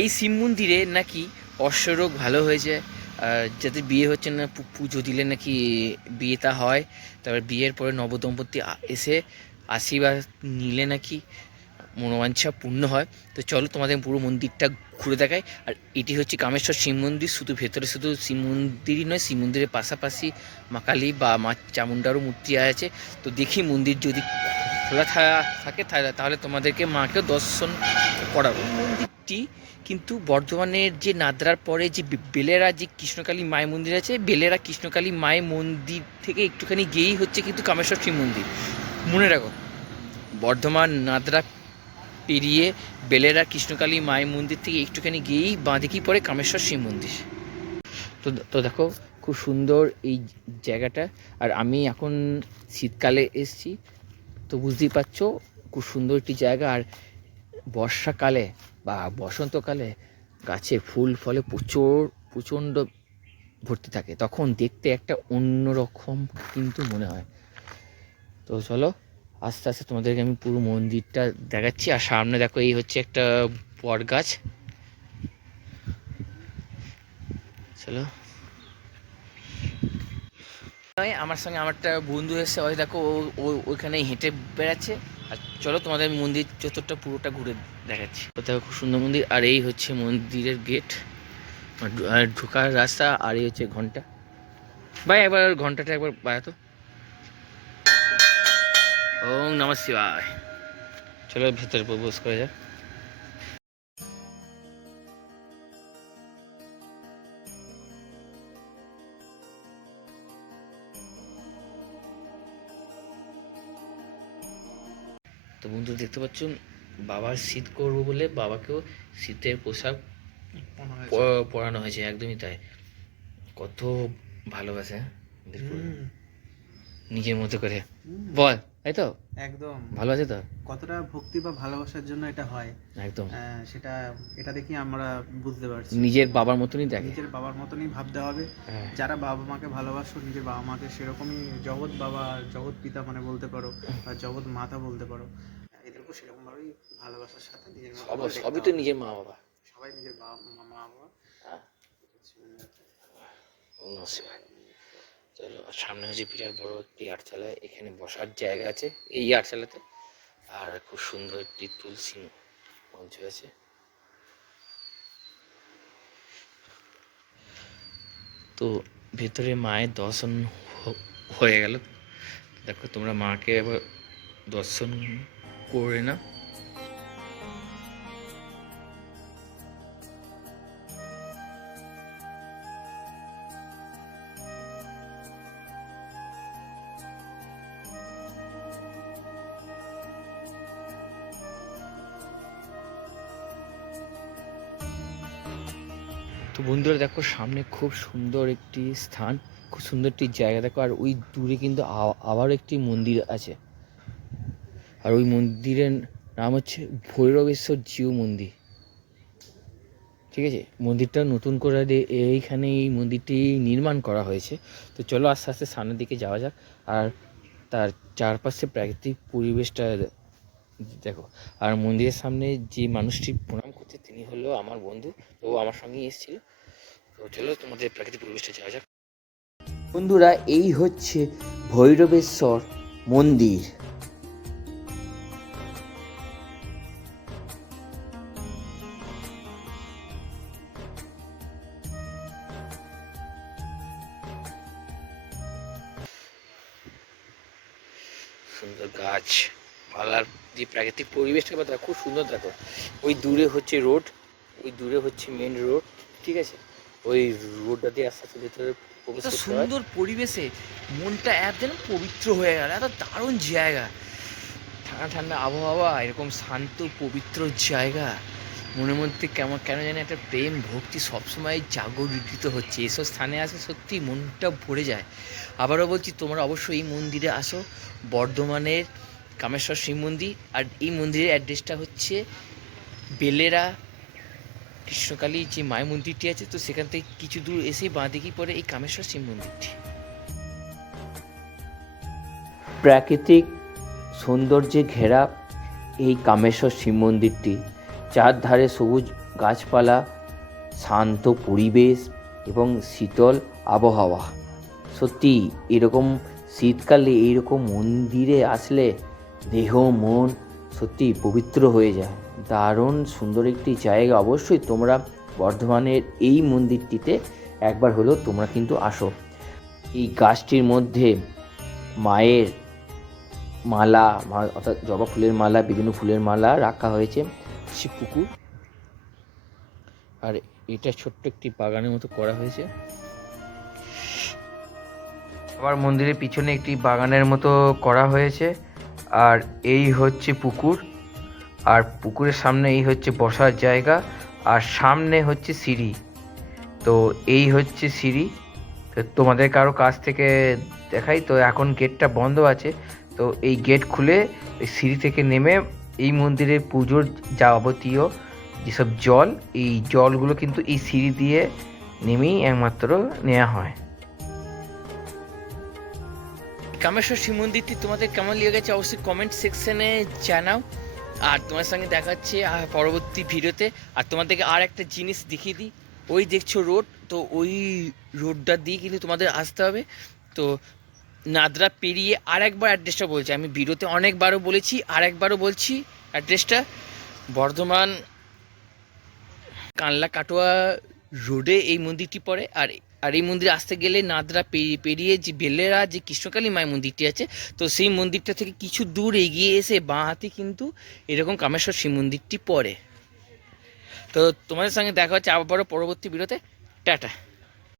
এই শিব মন্দিরে নাকি অশ্বরোগ ভালো হয়ে যায় আর যাদের বিয়ে হচ্ছে না পুজো দিলে নাকি বিয়েটা হয়? তারপর বিয়ের পরে নবদম্পতি এসে আশীর্বাদ নিলে নাকি মনোবাঞ্ছা পূর্ণ হয়? তো চলো তোমাদের পুরো মন্দিরটা ঘুরে দেখায় আর এটি হচ্ছে কামেশ্বর শিব মন্দির, শুধু ভেতরে শুধু শিব মন্দিরই নয়, শিব মন্দিরের পাশাপাশি মা কালী বা মা চামুন্ডারও মূর্তি আছে। তো দেখি মন্দির যদি খোলা থাকে তাহলে তোমাদেরকে মাকেও দর্শন করাবো মন্দিরটি কিন্তু বর্ধমানের যে নাদরার পরে যে বেলেরা যে কৃষ্ণকালী মায়ের মন্দির আছে, বেলেরা কৃষ্ণকালী মায়ের মন্দির থেকে একটুখানি গিয়েই হচ্ছে কিন্তু কামেশ্বর শিব মন্দির। মনে রাখো, বর্ধমান নাদরা পেরিয়ে বেলেরা কৃষ্ণকালী মায়ের মন্দির থেকে একটুখানি গিয়েই বাঁদিকেই পড়ে কামেশ্বর শিব মন্দির। তো তো দেখো, খুব সুন্দর এই জায়গাটা। আর আমি এখন শীতকালে এসেছি, তো বুঝতেই পারছ, খুব সুন্দর একটি জায়গা। আর বর্ষাকালে বা বসন্তকালে গাছে ফুল ফলে প্রচুর, প্রচণ্ড ভর্তি থাকে। তখন দেখতে একটা অন্যরকম কিন্তু মনে হয়। তো চলো, আস্তে আস্তে তোমাদেরকে আমি পুরো মন্দিরটা দেখাচ্ছি। আর সামনে দেখো, এই হচ্ছে একটা বট গাছ। চলো। আমার সঙ্গে আমার একটা বন্ধু এসে ওই দেখো, ও ওইখানে হেঁটে বেড়াচ্ছে। আর চলো তোমাদের আমি মন্দির চত্বরটা পুরোটা ঘুরে দেখাচ্ছি। কোথাও খুব সুন্দর মন্দির, আর এই হচ্ছে মন্দিরের গেট আর ঢোকার রাস্তা, আর এই হচ্ছে ঘণ্টা। ভাই, একবার ঘন্টাটা একবার বাড়াতো। ওম নমস্কার শিবায়। চলো ভেতরে প্রবেশ করা যাক। তো বন্ধু দেখতে পাচ্ছ বাবার শীত করব বলে বাবাকেও শীতের পোশাক পরানো হয়েছে। একদমই তাই। কত ভালোবাসে হ্যাঁ? নিজের মতো করে। বল তাই তো? একদম। ভালো আছে তো? কতটা ভক্তি বা ভালোবাসার জন্য এটা হয় একদম। সেটা এটা দেখি আমরা বুঝতে পারছি। নিজের বাবার মতনই দেখে। নিজের বাবার মতনই ভাবতে হবে। হ্যাঁ। যারা বাবা মাকে ভালোবাসো নিজের বাবা মাকে সেরকমই জগৎ বাবা জগৎ পিতা মানে বলতে পারো বা জগৎ মাতা বলতে পারো এদেরকেও সেরকম ভাবেই ভালোবাসার সাথে নিজের দেখতে সবই তো নিজের মা বাবা। সবাই নিজের বাবা মা মা বাবা। হ্যাঁ। সামনে হচ্ছে বিরাট বড় একটি আটচালা, এখানে বসার জায়গা আছে এই আটচালাতে। আর খুব সুন্দর একটি তুলসী মঞ্চ আছে। তো ভেতরে মায়ের দর্শন হয়ে গেল। দেখো তোমরা মাকে এবার দর্শন করে না তো বন্ধুরা দেখো, সামনে খুব সুন্দর একটি স্থান, খুব সুন্দর একটি জায়গা। দেখো, আর ওই দূরে কিন্তু আবার একটি মন্দির আছে। আর ওই মন্দিরের নাম হচ্ছে ভৈরবেশ্বর জিও মন্দির। ঠিক আছে? মন্দিরটা নতুন করে দে- এইখানে এই মন্দিরটি নির্মাণ করা হয়েছে। তো চলো আস্তে আস্তে সামনের দিকে যাওয়া যাক। আর তার চারপাশে প্রাকৃতিক পরিবেশটা দেখো, আর মন্দিরের সামনে যে মানুষটি প্রণাম করছে তিনি হলো আমার বন্ধু ও আমার সঙ্গেই এসেছিল। তো চলো তোমাদের প্রাকৃতিক পরিবেশটা যাওয়া যাক। বন্ধুরা, এই হচ্ছে ভৈরবেশ্বর মন্দির। সুন্দর গাছ। পালার যে প্রাকৃতিক পরিবেশটা বা খুব সুন্দর দেখো। ওই দূরে হচ্ছে রোড ওই দূরে হচ্ছে মেন রোড ঠিক আছে? ওই রোডটা দিয়ে আস্তে আস্তে ভেতরে এত সুন্দর পরিবেশে মনটা এত যেন পবিত্র হয়ে গেল এত দারুণ জায়গা। ঠান্ডা ঠান্ডা আবহাওয়া এরকম শান্ত পবিত্র জায়গা। মনের মধ্যে কেমন কেন জানি একটা প্রেম ভক্তি সবসময় জাগরিত হচ্ছে। এসব স্থানে আসে সত্যি মনটা ভরে যায়। আবারও বলছি তোমরা অবশ্যই এই মন্দিরে আসো। বর্ধমানের কামেশ্বর শিব মন্দির, আর এই মন্দিরের অ্যাড্রেসটা হচ্ছে বেলেরা কৃষ্ণকালী যে মায়ের মন্দিরটি আছে, তো সেখান থেকে কিছু দূর এসেই বাঁদিকেই পড়ে এই কামেশ্বর শিব মন্দিরটি। প্রাকৃতিক সৌন্দর্যে ঘেরা এই কামেশ্বর শিব মন্দিরটি চারধারে সবুজ গাছপালা, শান্ত পরিবেশ এবং শীতল আবহাওয়া। সত্যি এরকম শীতকালে এইরকম মন্দিরে আসলে দেহ, মন সত্যি পবিত্র হয়ে যায়। দারুণ সুন্দর একটি জায়গা। অবশ্যই তোমরা বর্ধমানের এই মন্দিরটিতে একবার হলেও তোমরা কিন্তু আসো। এই গাছটির মধ্যে মায়ের মালা অর্থাৎ জবা ফুলের মালা, বিভিন্ন ফুলের মালা রাখা হয়েছে। শিব পুকুর। আর এটা ছোট্ট একটি বাগানের মতো করা হয়েছে। আবার মন্দিরের পিছনে একটি বাগানের মতো করা হয়েছে। আর এই হচ্ছে পুকুর, আর পুকুরের সামনে এই হচ্ছে বসার জায়গা, আর সামনে হচ্ছে সিঁড়ি। তো এই হচ্ছে সিঁড়ি। তো তোমাদের কারও কাছ থেকে দেখাই, তো এখন গেটটা বন্ধ আছে। তো এই গেট খুলে এই সিঁড়ি থেকে নেমে এই মন্দিরের পুজোর যাবতীয় যেসব জল, এই জলগুলো কিন্তু এই সিঁড়ি দিয়ে নেমেই একমাত্র নেওয়া হয়। কামেশ্বর শিব মন্দিরটি তোমাদের কেমন লেগে গেছে অবশ্যই কমেন্ট সেকশনে জানাও। আর তোমার সঙ্গে দেখাচ্ছে পরবর্তী ভিডিওতে। আর তোমাদেরকে আর একটা জিনিস দেখিয়ে দিই। ওই দেখছ রোড, তো ওই রোডটা দিয়ে কিন্তু তোমাদের আসতে হবে। তো নাদরা পেরিয়ে আর একবার অ্যাড্রেসটা বলছি। আমি ভিডিওতে অনেকবারও বলেছি আর একবারও বলছি অ্যাড্রেসটা বর্ধমান কানলা কাটোয়া রোডে এই মন্দিরটি পড়ে। আর আর এই মন্দিরে আসতে গেলে নাদরা পেরিয়ে যে বেলেরা, যে কৃষ্ণকালী মায়ের মন্দিরটি আছে, তো সেই মন্দিরটা থেকে কিছু দূর এগিয়ে এসে বাঁ হাতে কিন্তু এরকম কামেশ্বর শিব মন্দিরটি পড়ে। তো তোমাদের সঙ্গে দেখা হচ্ছে আবারও পরবর্তী বিরতে। টাটা।